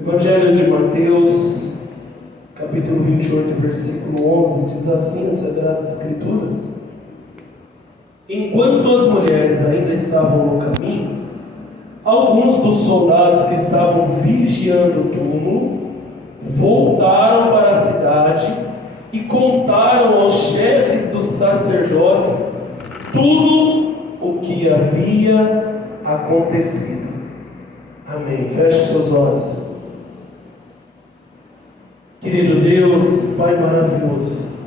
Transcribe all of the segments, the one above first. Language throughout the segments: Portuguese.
Evangelho de Mateus, capítulo 28, versículo 11, diz assim as Sagradas Escrituras: enquanto as mulheres ainda estavam no caminho, alguns dos soldados que estavam vigiando o túmulo voltaram para a cidade e contaram aos chefes dos sacerdotes tudo o que havia acontecido. Amém. Feche seus olhos. Querido Deus, Pai maravilhoso,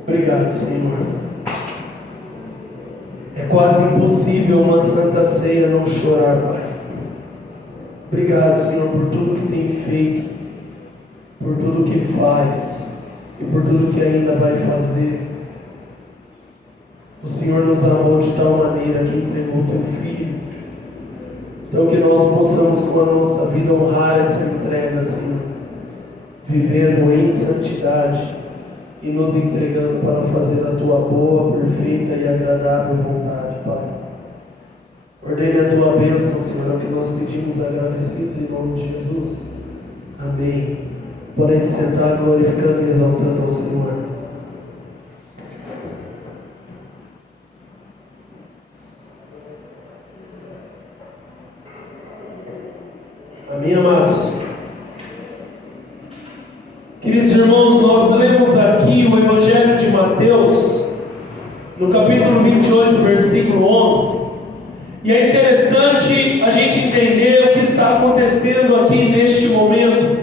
obrigado, Senhor. É quase impossível uma santa ceia não chorar, Pai. Obrigado, Senhor, por tudo que tem feito, por tudo que faz e por tudo que ainda vai fazer. O Senhor nos amou de tal maneira que entregou o Teu Filho. Então que nós possamos com a nossa vida honrar essa entrega, Senhor, vivendo em santidade e nos entregando para fazer a Tua boa, perfeita e agradável vontade, Pai. Ordene a Tua bênção, Senhor, é o que nós pedimos agradecidos em nome de Jesus. Amém. Podem se sentar glorificando e exaltando ao Senhor. Amém, amados? Queridos irmãos, nós lemos aqui o Evangelho de Mateus, no capítulo 28, versículo 11, e é interessante a gente entender o que está acontecendo aqui neste momento.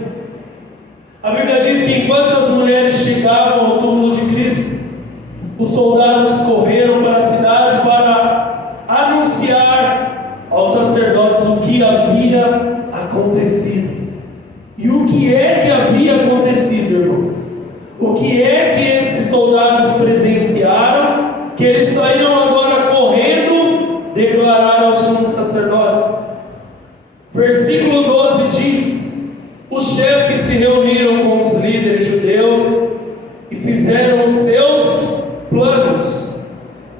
A Bíblia diz que enquanto as mulheres chegavam ao túmulo de Cristo, os soldados correram para a cidade para anunciar aos sacerdotes o que havia acontecido. E o que é que havia acontecido, irmãos? O que é que esses soldados presenciaram, que eles saíram agora correndo declarar aos sumos sacerdotes? Versículo 12 diz: os chefes se reuniram com os líderes judeus e fizeram os seus planos.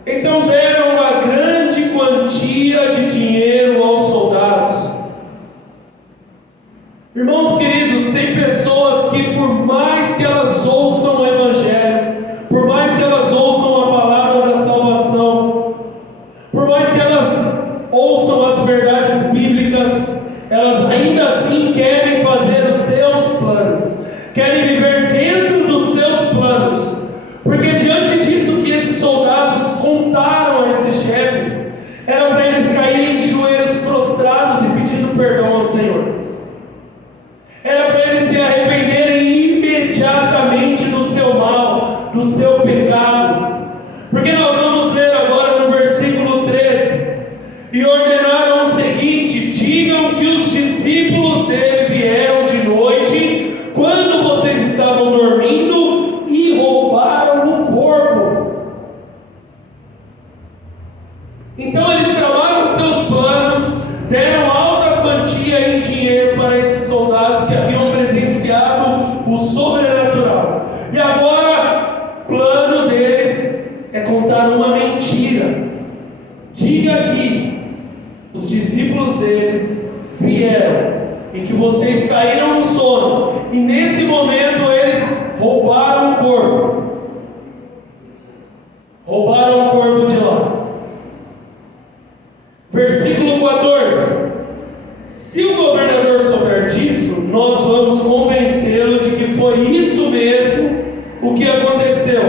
Então deram uma grande quantia de dinheiro aos soldados. Irmãos queridos, tem pessoas que, por mais que elas ouçam o Evangelho, por mais que elas ouçam a palavra da salvação, por mais que elas ouçam as verdades bíblicas, elas ainda assim querem fazer os teus planos, querem viver dentro dos teus planos, porque diante disso que esses soldados contaram a esses chefes, era para eles caírem de joelhos prostrados e pedindo perdão ao Senhor. Era para eles se arrependerem imediatamente do seu mal, do seu pecado. Porque nós vamos ver agora no versículo 13: e ordenaram o seguinte: digam que os discípulos dele vieram de noite, quando vocês estavam dormindo, e roubaram o corpo. Então eles tramaram seus planos, deram alta quantia em dinheiro para esses soldados que haviam presenciado o sobrenatural. E agora, o plano deles é contar uma mentira. Diga que os discípulos deles vieram e que vocês caíram no sono, e nesse momento eles roubaram o corpo. Roubaram o corpo de lá. Versículo 14: se o governador souber disso, nós vamos convencê-lo de que foi isso mesmo o que aconteceu,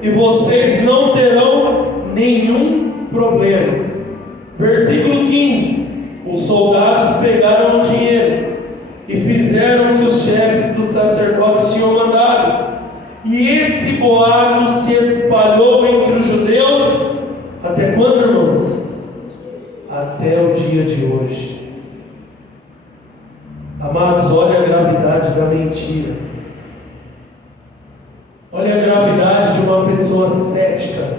e vocês não terão nenhum problema. Versículo 15: os soldados pegaram o dinheiro e fizeram o que os chefes dos sacerdotes tinham mandado, e esse boato se espalhou entre os judeus até quando, irmãos? Até o dia de hoje. Amados, olha a gravidade da mentira. Olha a gravidade de uma pessoa cética.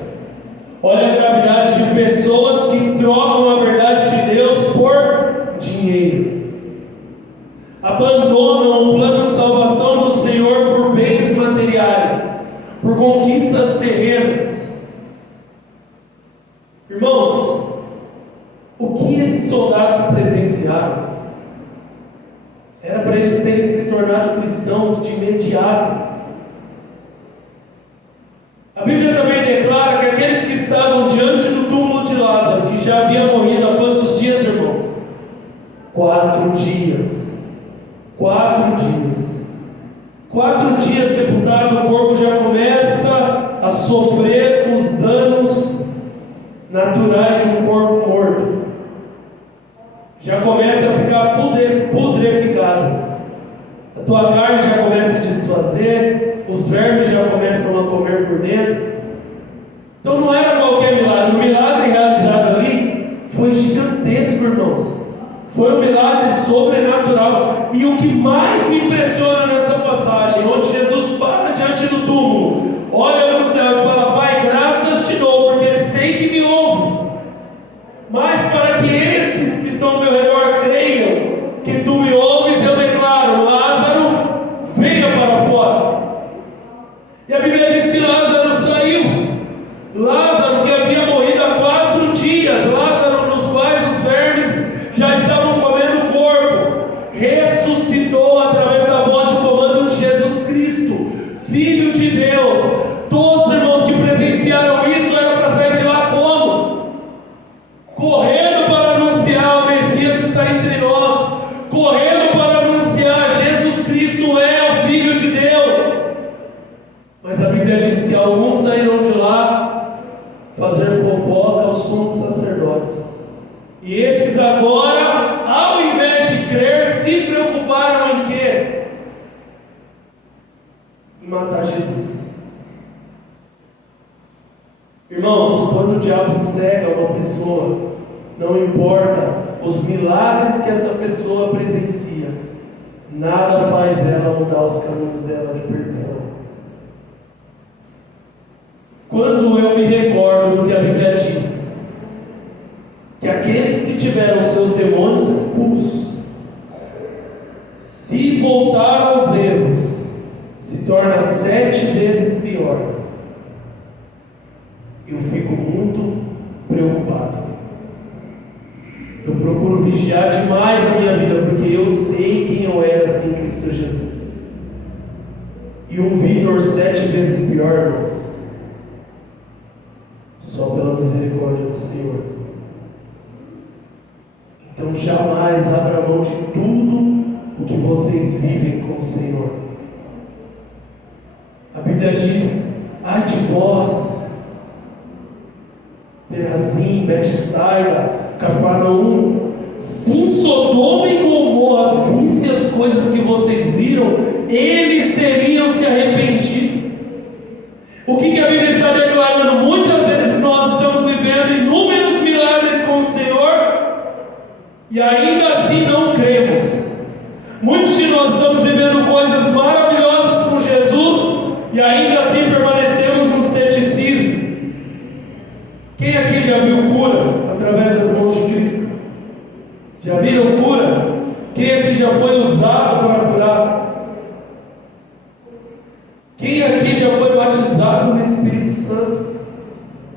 Olha a gravidade de pessoas que trocam a verdade de Deus por dinheiro. Abandonam o plano de salvação do Senhor por bens materiais, por conquistas terrenas. Irmãos, o que esses soldados presenciaram? era para eles terem se tornado cristãos de imediato. A Bíblia também declara que aqueles que estavam diante do túmulo de Lázaro, que já havia morrido há quantos dias, irmãos? 4 dias. 4 dias. 4 dias sepultado, o corpo já começa a sofrer os danos naturais de um corpo morto. Já começa a ficar pudreficado. A tua carne já começa a desfazer, os vermes já começam a comer por dentro. Então não era qualquer milagre. O milagre realizado ali foi gigantesco, irmãos. Foi um milagre sobrenatural. E o que mais me impressiona nessa passagem, onde Jesus para diante do túmulo, olha para o céu e fala: Pai, graças te dou, porque sei que me ouves. Mas para que esses que estão ao meu redor creiam que tu me ouves, eu declaro: Lázaro, venha para fora. E a Bíblia diz que Lázaro saiu. Lázaro, que havia morrido há 4 dias, Lázaro, nos quais os vermes já estavam comendo o corpo, ressuscitou através da voz de comando de Jesus Cristo, Filho de Deus. Todos os irmãos que presenciaram isso eram para sair de lá como? Correndo para anunciar: o Messias está entre nós, correndo para anunciar: Jesus Cristo é o Filho de Deus. Mas a Bíblia diz que alguns saíram de lá fazer fofoca aos sumos sacerdotes. E esses agora, ao invés de crer, se preocuparam em quê? Em matar Jesus. Irmãos, quando o diabo cega uma pessoa, não importa os milagres que essa pessoa presencia, nada faz ela mudar os caminhos dela de perdição. Quando eu me recordo do que a Bíblia diz, que aqueles que tiveram seus demônios expulsos, se voltar aos erros, se torna 7 vezes pior, eu fico muito preocupado. Eu procuro vigiar demais a minha vida, porque eu sei quem eu era sem Cristo Jesus. E um Vitor 7 vezes pior, irmãos, só pela misericórdia do Senhor. Então jamais abra mão de tudo o que vocês vivem com o Senhor. A Bíblia diz: ai de vós, Perazim, Betsaida, Cafarnaum, se em Sodoma e Gomorra visse as coisas que vocês viram, eles teriam se arrependido. O que a Bíblia está declarando? Muitas vezes nós estamos vivendo inúmeros milagres com o Senhor e ainda assim não cremos. Muitos de nós estamos vivendo coisas maravilhosas com Jesus e ainda assim permanecemos no ceticismo. Quem aqui já viu cura através das mãos de Cristo? Já viram cura? Quem aqui já foi usado para curar? Quem aqui já foi batizado no Espírito Santo?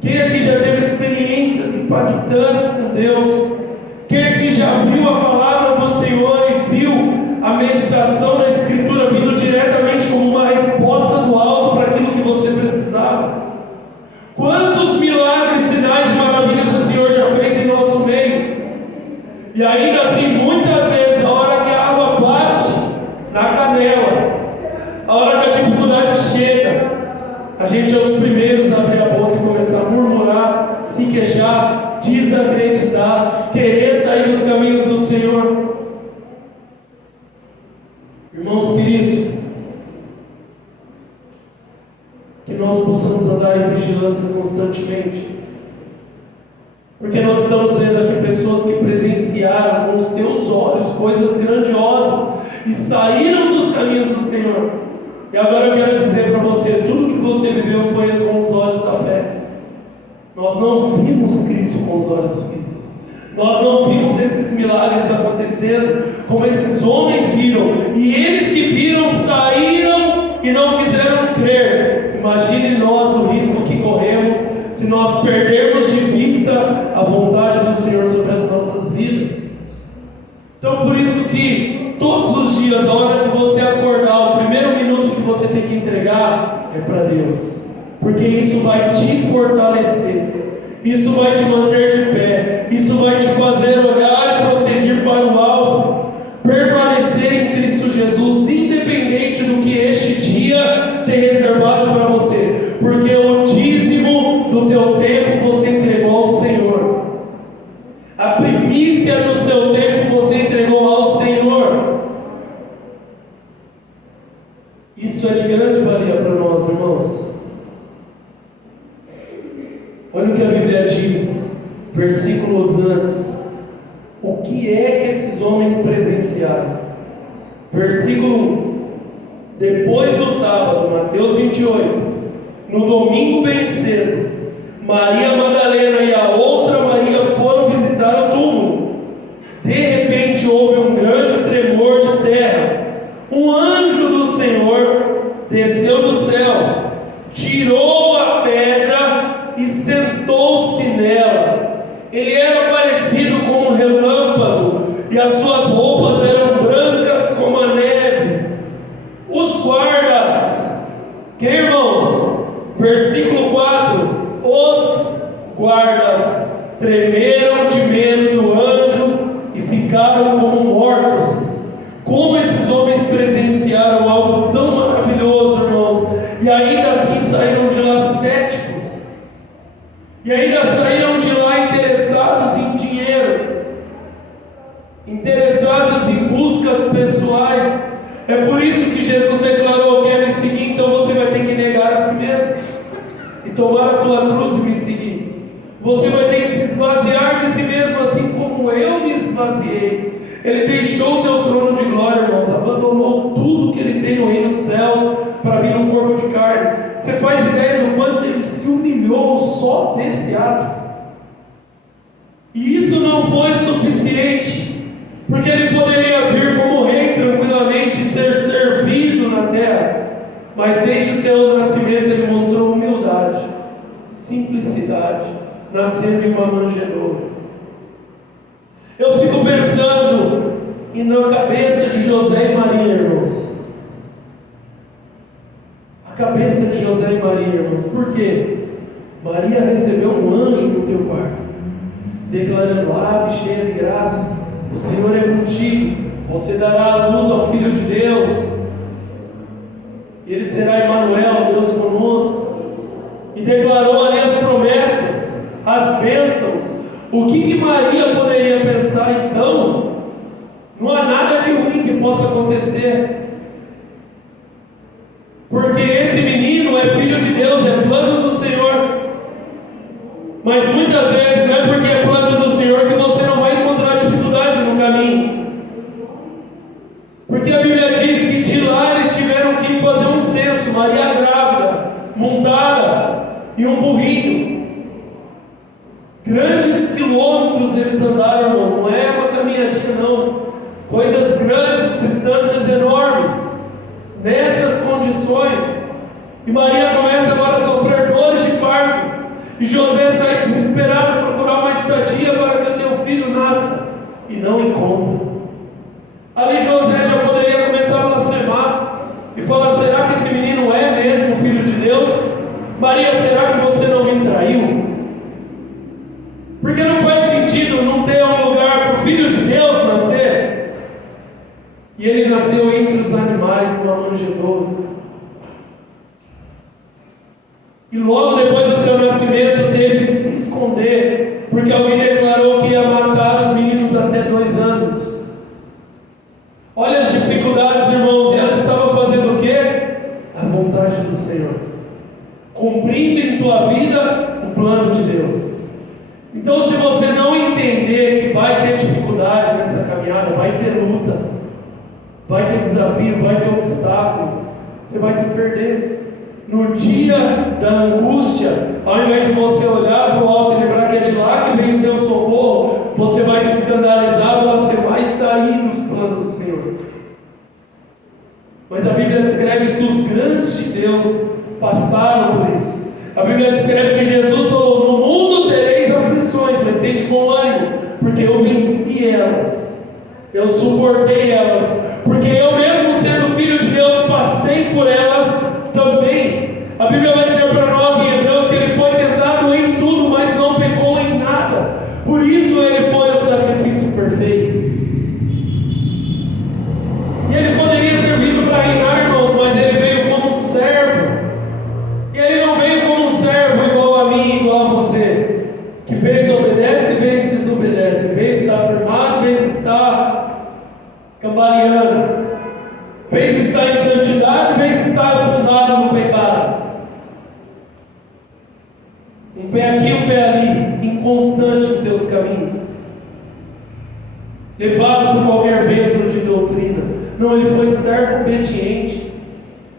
Quem aqui já teve experiências impactantes com Deus? Quem aqui já abriu a palavra do Senhor e viu a meditação da Escritura vindo diretamente como uma resposta do alto para aquilo que você precisava? Quantos milagres, sinais e maravilhas o Senhor já fez em nosso meio? E ainda assim, muitas vezes, a hora que a água bate na canela, a hora que a dificuldade chega, a gente é os primeiros a abrir a boca e começar a murmurar, se queixar, desacreditar, querer sair dos caminhos do Senhor. Irmãos queridos, que nós possamos andar em vigilância constantemente, porque nós estamos vendo aqui pessoas que presenciaram com os teus olhos coisas grandiosas e saíram dos caminhos do Senhor. E agora eu quero dizer para você, tudo que você viveu foi com os olhos da fé. Nós não vimos Cristo com os olhos físicos. Nós não vimos esses milagres acontecendo como esses homens viram. E eles que viram saíram e não quiseram crer. Imagine nós o risco que corremos se nós perdermos de vista a vontade do Senhor sobre as nossas vidas. Então por isso que todos os dias, a hora que você acordar, o primeiro minuto que você tem que entregar é para Deus, porque isso vai te fortalecer, isso vai te manter de pé, isso vai te fazer olhar e prosseguir para o alvo, permanecer em Cristo Jesus, independente do que este dia tem reservado para você, porque o dízimo do teu tempo você entregou ao Senhor, a primícia do seu tempo você entregou ao Senhor. Isso é de grande valia para nós, irmãos. Olha o que a Bíblia diz, versículos antes. O que é que esses homens presenciaram? Versículo 1. Depois do sábado, Mateus 28, no domingo bem cedo, Maria Madalena e a outra Maria foram visitar o túmulo. De repente houve um grande tremor de terra. Um anjo do Senhor desceu do céu, tirou a pedra e sentou-se nela. Ele era parecido com um relâmpago, e as suas roupas eram brancas como a neve. Os guardas, que irmãos? Versículo 4: os guardas tremeram de medo do anjo e ficaram como mortos. Como esses homens presenciaram algo tão maravilhoso, irmãos, e ainda assim saíram de lá céticos, e ainda saíram de lá interessados em dinheiro, interessados em buscas pessoais. É por isso que Jesus declarou: quer me seguir, então você vai ter que negar a si mesmo e tomar a tua cruz e me seguir. Você vai ter que se esvaziar de si mesmo, assim como eu me esvaziei. Ele deixou o teu trono de glória, irmãos, abandonou tudo que ele tem no reino dos céus para vir num corpo de carne. Você faz ideia do quanto ele se humilhou só desse ato? E isso não foi o suficiente, porque ele poderia vir como rei tranquilamente e ser servido na terra, mas desde o teu nascimento ele mostrou humildade, simplicidade, nascendo em uma manjedoura. Eu fico pensando na cabeça de José e Maria, irmãos. A cabeça de José e Maria, irmãos. Por quê? Maria recebeu um anjo no teu quarto, declarando: ave cheia de graça, o Senhor é contigo, você dará a luz ao Filho de Deus, e ele será Emanuel, Deus conosco. E declarou ali as promessas, as bênçãos. O que Maria poderia pensar então? Não há nada de ruim que possa acontecer, porque esse menino é filho de Deus, é plano do Senhor. Mas muitas vezes não é porque é plano do Senhor que você não vai encontrar dificuldade no caminho, porque a Bíblia diz que de lá eles tiveram que fazer um censo. Maria grávida, montada em um burrinho. Grandes quilômetros eles andaram, irmão. Não é uma caminhadinha, não. Coisas grandes, distâncias enormes, nessas condições. E Maria começa agora a sofrer dores de parto. E José sai desesperado a procurar uma estadia para que o teu filho nasça, e não encontra. Ali José já poderia começar a blasfemar e falar: será que esse menino é mesmo o Filho de Deus? Maria, será que você não me traiu? Porque não faz sentido não ter um lugar para o Filho de Deus nascer. E ele nasceu entre os animais, numa manjedoura. E logo depois do seu nascimento teve que se esconder, porque alguém declarou que ia matar os meninos até 2 anos. Olha as dificuldades, irmãos, e ela estava fazendo o quê? A vontade do Senhor, cumprindo em tua vida o plano de Deus. Então, se você não entender que vai ter dificuldade nessa caminhada, vai ter luta, vai ter desafio, vai ter obstáculo, você vai se perder. No dia da angústia, ao invés de você olhar para o alto e lembrar que é de lá que vem o teu socorro, você vai se escandalizar, você vai sair dos planos do Senhor. Mas a Bíblia descreve que os grandes de Deus passaram por isso. A Bíblia descreve que Jesus falou: no mundo tereis aflições, mas tem de bom ânimo, porque eu venci elas. eu suportei elas, porque eu mesmo sendo filho de Deus, passei por elas também. A Bíblia vai dizer para nós em Hebreus que ele foi tentado em tudo, mas não pecou em nada. Por isso ele foi o sacrifício perfeito. E ele poderia ter vindo para reinar, irmãos, mas ele veio como servo. E ele não veio como um servo igual a mim, igual a você, que vez obedece, vez desobedece, vez está firmado, vez está cambaleando, vez está em santidade, vez está fundado no pecado. Um pé aqui, um pé ali, inconstante em teus caminhos, levado por qualquer vento de doutrina. Não, ele foi servo obediente.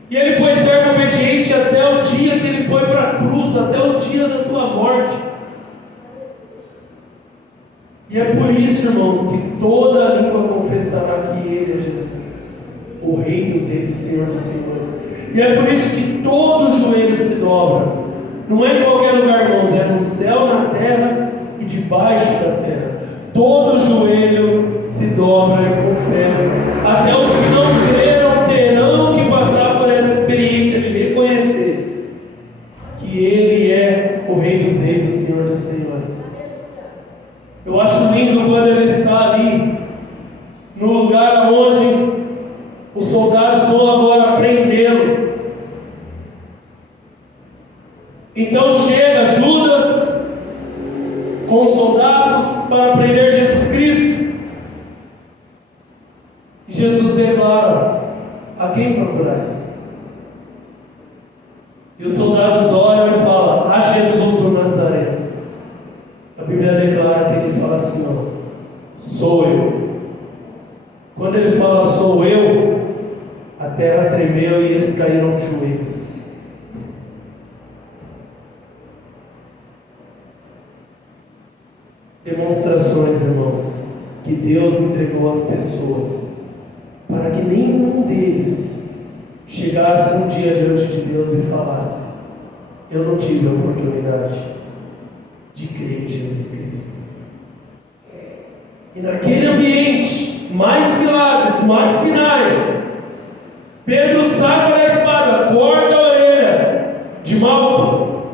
E ele foi servo obediente até o dia que ele foi para a cruz, até o dia da tua morte. E é por isso, irmãos, que toda a língua confessará que ele é Jesus, o Rei dos Reis, o Senhor dos Senhores. E é por isso que todo joelho se dobra. Não é em qualquer lugar, irmãos, é no céu, na terra e debaixo da terra. Todo joelho se dobra e confessa. Até os que não creram terão que passar por essa experiência de reconhecer que Ele é o Rei dos Reis, o Senhor dos Senhores. Eu acho lindo quando Ele está ali, no lugar onde os soldados vão agora prendê-lo. Então chega Judas com os soldados para prender Jesus Cristo. E Jesus declara: a quem procurais? E os soldados olham e falam: a Jesus o Nazareno. A Bíblia declara que ele fala assim: ó, sou eu. Quando ele fala sou eu, a terra tremeu e eles caíram de joelhos. Demonstrações, irmãos, que Deus entregou às pessoas para que nenhum deles chegasse um dia diante de Deus e falasse: eu não tive a oportunidade de crer em Jesus Cristo. E naquele ambiente, mais milagres, mais sinais. Pedro saca da espada, corta a orelha de Malco.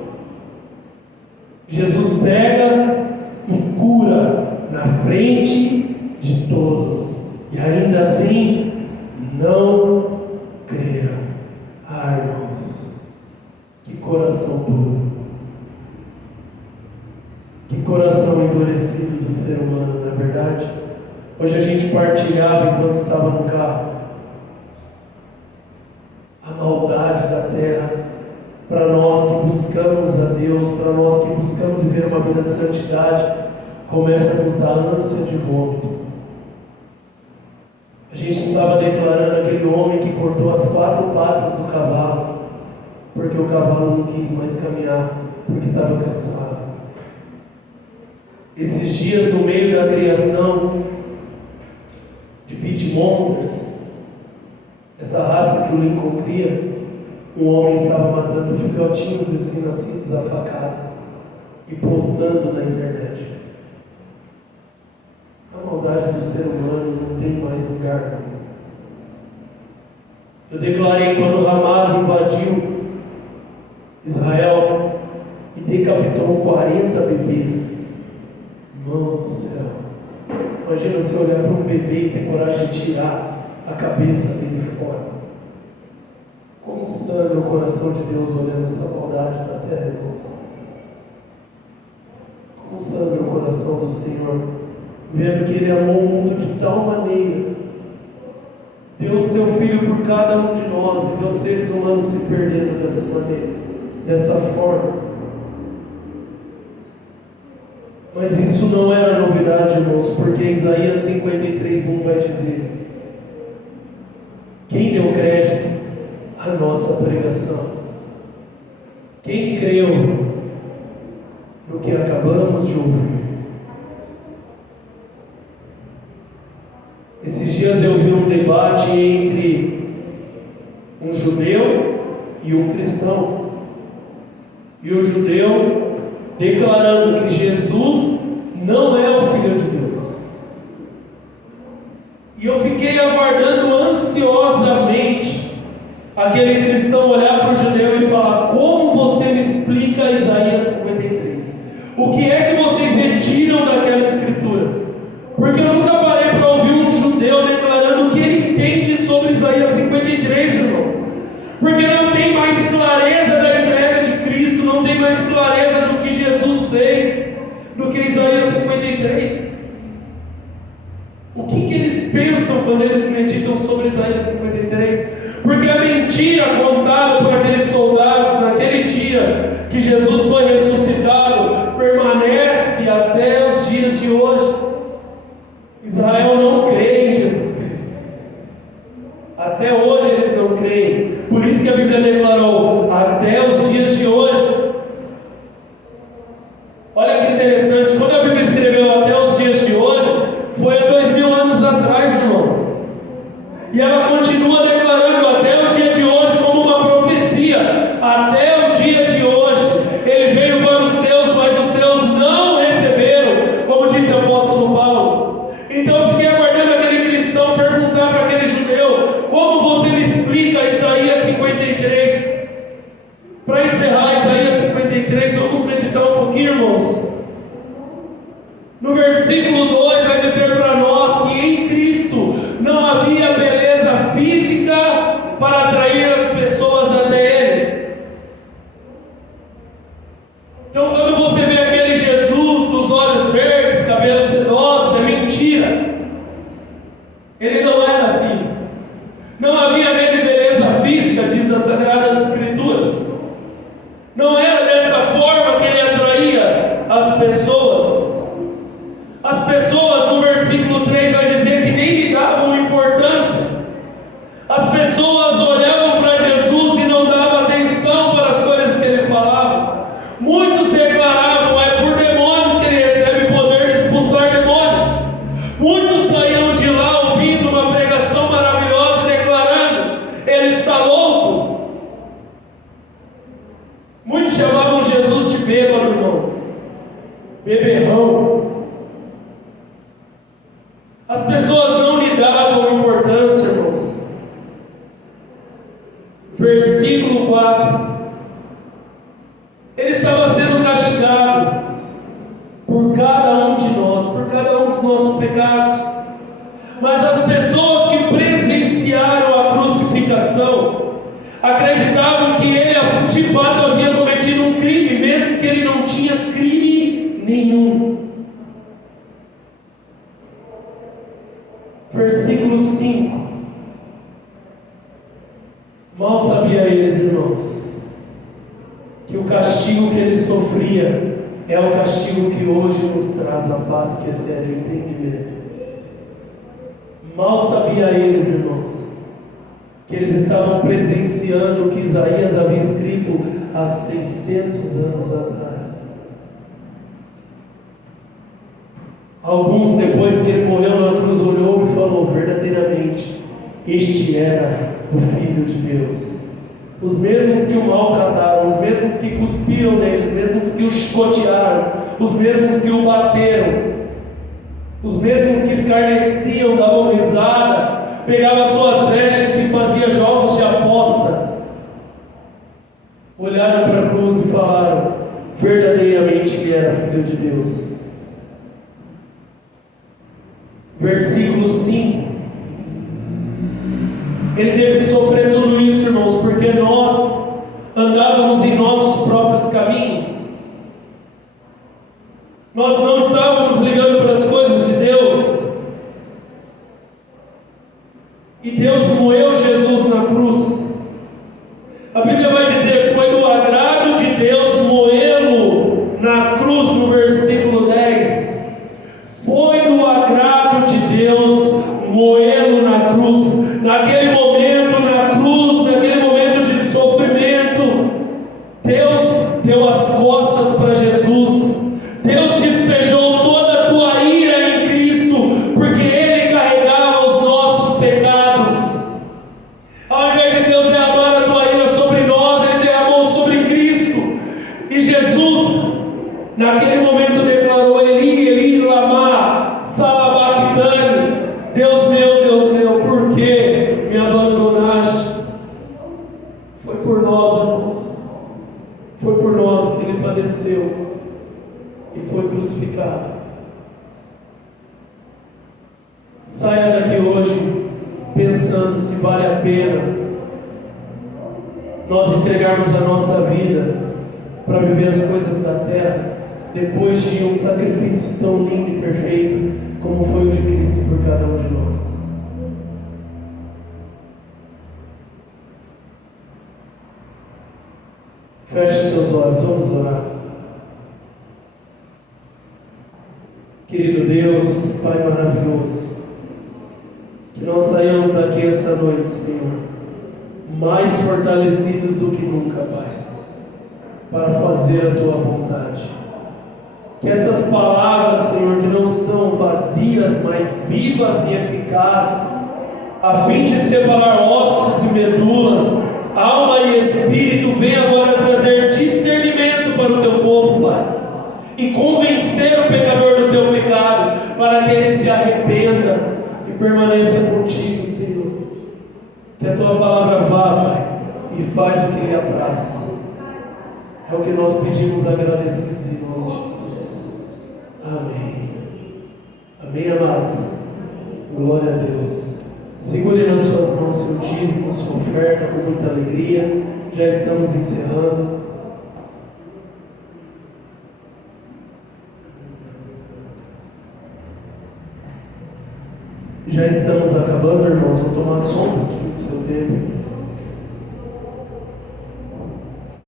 Jesus pega e cura na frente de todos. E ainda assim, não creram. Ah, irmãos, que coração duro. Que coração endurecido do ser humano, não é verdade? Hoje a gente partilhava enquanto estava no carro a maldade da terra. Para nós que buscamos a Deus, para nós que buscamos viver uma vida de santidade, começa a nos dar ânsia de vômito. A gente estava declarando aquele homem que cortou as 4 patas do cavalo, porque o cavalo não quis mais caminhar, porque estava cansado. Esses dias, no meio da criação de Pit Monsters, essa raça que o Lincoln cria, um homem estava matando filhotinhos recém-nascidos à facada e postando na internet. A maldade do ser humano não tem mais lugar. Eu declarei quando Hamas invadiu Israel e decapitou 40 bebês. Irmãos do céu, imagina você olhar para um bebê e ter coragem de tirar a cabeça dele fora. Como sangra o coração de Deus olhando essa maldade da terra, irmãos? Como sangra o coração do Senhor, vendo que Ele amou o mundo de tal maneira, deu o seu Filho por cada um de nós, e vê os seres humanos se perdendo dessa maneira, dessa forma. Mas isso não era novidade, irmãos, porque Isaías 53:1 vai dizer: quem deu crédito à nossa pregação? Quem creu no que acabamos de ouvir? Esses dias eu vi um debate entre um judeu e um cristão, e o judeu declarando que Jesus não é o Filho de Deus. E eu fiquei aguardando ansiosamente aquele cristão olhar para o judeu e falar: como você me explica Isaías 53? O que é que vocês retiram daquela escritura? Porque eu nunca parei para ouvir um judeu declarando o que ele entende sobre Isaías 53, irmãos. Porque não tem mais clareza da entrega de Cristo, não tem mais clareza do que Jesus fez, do que Isaías 53. O que eles pensam quando eles meditam sobre Isaías 53? Porque a mentira contada por aqueles soldados naquele dia que Jesus foi ressuscitado permanece até os dias de hoje. Israel não crê em Jesus Cristo. Até hoje eles não creem. Por isso que a Bíblia declarou: até os dias de hoje. Olha que interessante, quando a Bíblia escreveu até os dias de hoje, foi há 2000 anos atrás, irmãos. E ela continua declarando até o dia de hoje como uma profecia. Até o dia de hoje. Ele veio para os seus, mas os seus não receberam, como disse o apóstolo Paulo. Então eu fiquei aguardando aquele cristão perguntar para aquele judeu: como você me explica Isaías 53? Para encerrar Isaías 53, vamos meditar um pouquinho, irmãos. No versículo 2 vai dizer para nós que em Cristo não havia beleza física para atrair as pessoas até Ele. Então, quando você vê aquele Jesus dos olhos verdes, cabelos sedosos, é mentira. Ele não era assim. Não havia nele beleza física, diz as Sagradas Escrituras. Não era dessa forma que ele atraía as pessoas. As pessoas, no versículo 3, vai dizer que nem lhe davam importância. As pessoas olhavam para Jesus e não davam atenção para as coisas que ele falava. Muitos declaravam: é por demônios que ele recebe poder de expulsar demônios. Muitos saíam de lá ouvindo uma pregação maravilhosa e declarando: ele está louco. Muitos chamavam Jesus de bêbado, irmãos. Beberrão. As pessoas não lhe davam importância, irmãos. Versículo 4. Ele estava sendo castigado por cada um de nós, por cada um dos nossos pecados. Mas as pessoas que presenciaram a crucificação acreditavam que ele de fato havia cometido um crime, mesmo que ele não tinha crime nenhum. Versículo 5. Mal sabia eles, irmãos, que o castigo que ele sofria é o castigo que hoje nos traz a paz que excede o entendimento. Mal sabia eles, irmãos, que eles estavam presenciando o que Isaías havia escrito há 600 anos atrás. Alguns, depois que ele morreu na cruz, olhou e falou: verdadeiramente, este era o Filho de Deus. Os mesmos que o maltrataram, os mesmos que cuspiram nele, os mesmos que o chicotearam, os mesmos que o bateram, os mesmos que escarneciam, davam risada, pegavam suas vestes e faziam jogos de aposta, olharam para a cruz e falaram: verdadeiramente ele era Filho de Deus. Versículo 5. Ele teve que sofrer tudo isso, irmãos, porque nós andávamos em nossos próprios caminhos. Nós não estávamos ligando para as coisas de Deus. E Deus moeu Jesus na cruz. A Bíblia vai dizer: foi do agrado de Deus moê-lo na cruz, no versículo 10. Foi do agrado de Deus moê-lo na cruz. Naquele momento, na cruz, naquele momento de sofrimento, Deus deu as costas para Jesus. Deus despejou toda a tua ira em Cristo, porque Ele carregava os nossos pecados. Ao invés de Deus derramar a tua ira sobre nós, Ele derramou sobre Cristo. E Jesus, naquele momento, declarou: Eli, Eli, lama sabachthani. Deus meu, Saia daqui hoje pensando se vale a pena nós entregarmos a nossa vida para viver as coisas da terra, depois de um sacrifício tão lindo e perfeito como foi o de Cristo por cada um de nós. Feche seus olhos, vamos orar. Querido Deus, Pai maravilhoso, que nós saiamos daqui essa noite, Senhor, mais fortalecidos do que nunca, Pai, para fazer a Tua vontade. Que essas palavras, Senhor, que não são vazias, mas vivas e eficazes, a fim de separar ossos e medulas, alma e espírito, venha agora trazer discernimento para o Teu povo, Pai, e convencer o pecador do Teu pecado, para que ele se arrependa e permaneça contigo, Senhor. Que a Tua palavra vá, Pai, e faz o que lhe apraz. É o que nós pedimos agradecidos em nome de Jesus. Amém. Amém, amados. Glória a Deus. Segure nas suas mãos seu dízimo, sua oferta com muita alegria. Já estamos encerrando. Já estamos acabando, irmãos. Vou tomar só um pouquinho do seu tempo.